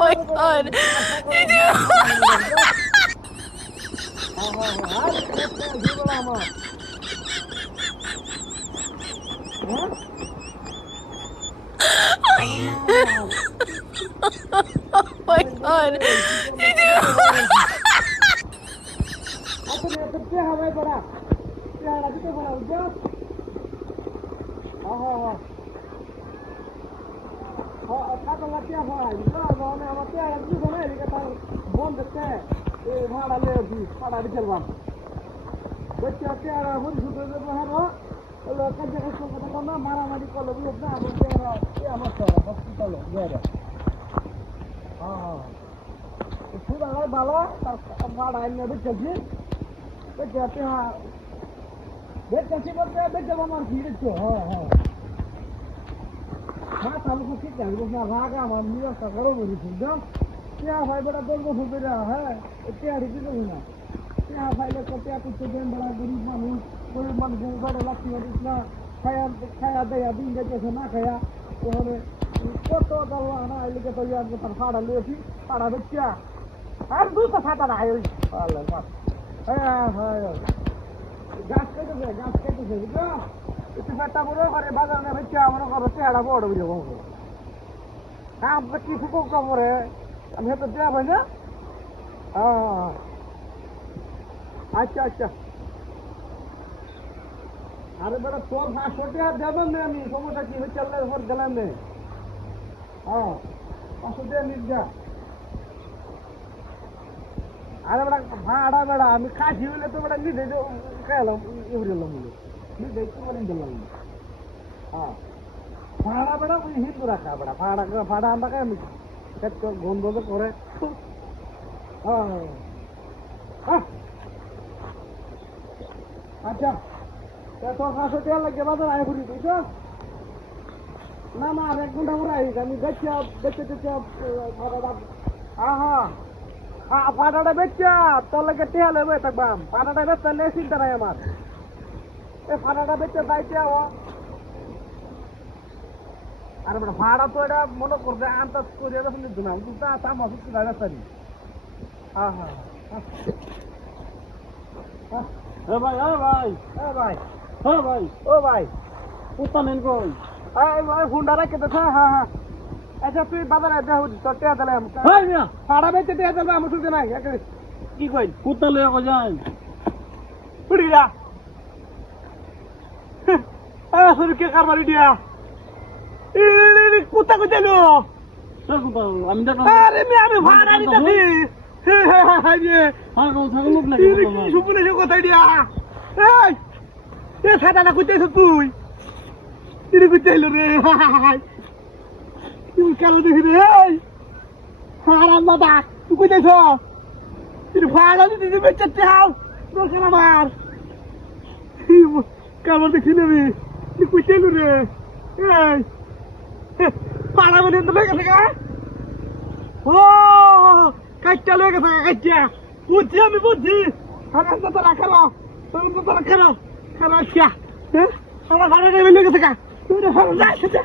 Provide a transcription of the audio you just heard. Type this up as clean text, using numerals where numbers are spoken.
my god. Did you? Oh my god. Did you? মারামারি করলো বুঝলো না আমার হসপিটালে সুদার ভালো তার ভাড়া এনে বেচেছি বেচে বেচেছি বলতে বেচে আমার ভিড়েছ হ্যাঁ তাহলে তো ঠিক আছে রাগ আমার নিরস্তা করো বলেছি টিয়া ভাই বেটা 10 বছর ধরে হ্যাঁ টিয়া ঢুকে যাবি না টিয়া ভাইলে তো টিয়া করতে দেন বড় গরিব মানুষের ঘরে লাগতে পারিস না খায়া দেয়া দিন গেছে না খায়া তাহলে কত দাও না এলিকে তো ইয়ার তার ভাড়া লিয়েছি ভাড়া বেচিয়া আর দুটো ফাটা না ওই আল্লাহ মাস হ্যাঁ গাছ কেটেছে বুঝলো একটু ফাটা বড় করে বাজার না বেচিয়া মনে করো চেহারা বড় বুঝে বলবো হ্যাঁ কিছু কম করে আমি তো দেওয়া ভাই না আচ্ছা আরে বেটা তোর 500 টাকা দেবেন না আমি সমস্যা কি হচ্ছে আল্লাহর উপর গেলাম না 500 টাকা নিস যা আরে বেটা ভাড়া বেড়া আমি কাশি হইলে তো বেটা নিজে খেলাম ইউরিয়ালাম বলে নিজে একটু বলে দিলাম ভাড়া বেড়া ওই হিন্দু রাখা বেড়া ভাড়া আমরা খাই আমি গন্ধ তো করে আচ্ছা তোর 500 টাকা লাগে বাজার আয় ঘুরি বুঝছ না আর 1 ঘন্টা পরে আইস আমি বেচে ফাটাটা বেচা তোর লাগে টেয়া লেবে থাকবাম ফাটাটা বেচতে চিন্তা নাই আমার এই ফাটাটা বেচে দাইতে আরে বেটা ভাড়া তো এটা মনে করবে আন্দাজ করিয়া দেখুন কিন্তু না কিন্তু আমার সত্যি গাড়ি রাস্তা নেই ভাই কোথা নেন কই হুন্ডা রাখে তো হ্যাঁ আচ্ছা তুই বাজারে তোর টেয়া দিলাম ভাড়া বেচে টেয়া দিলাম আমার শুনতে নাই কি কই কোথা লয়ে যাই উড়ি যা কে কারবারি দিয়া কোথা কই দিল আমি আমি ভাড়া নিতেছি সুপুনে সে কোথায় দিয়া এই সাদাটা কইতেছ তুই তিনি কইতে এলো রে তুই কালো দেখি রে হারাম দাদা তুই কইতেছ তুই ভাড়া দিতে বেচে চাও দোকান আমার কালো দেখি রে তুই কইতে এলো রে পাড়া বলে তো লেগে গা ও কাটটা লেগে গেছে কাটটা বুঝছি আমি বুঝছি হারাম দাদা রাখালো তোর তো রাখালো খারাপ আমার ভাড়া লেগে গেছে গা তুই ভাড়া যাচ্ছে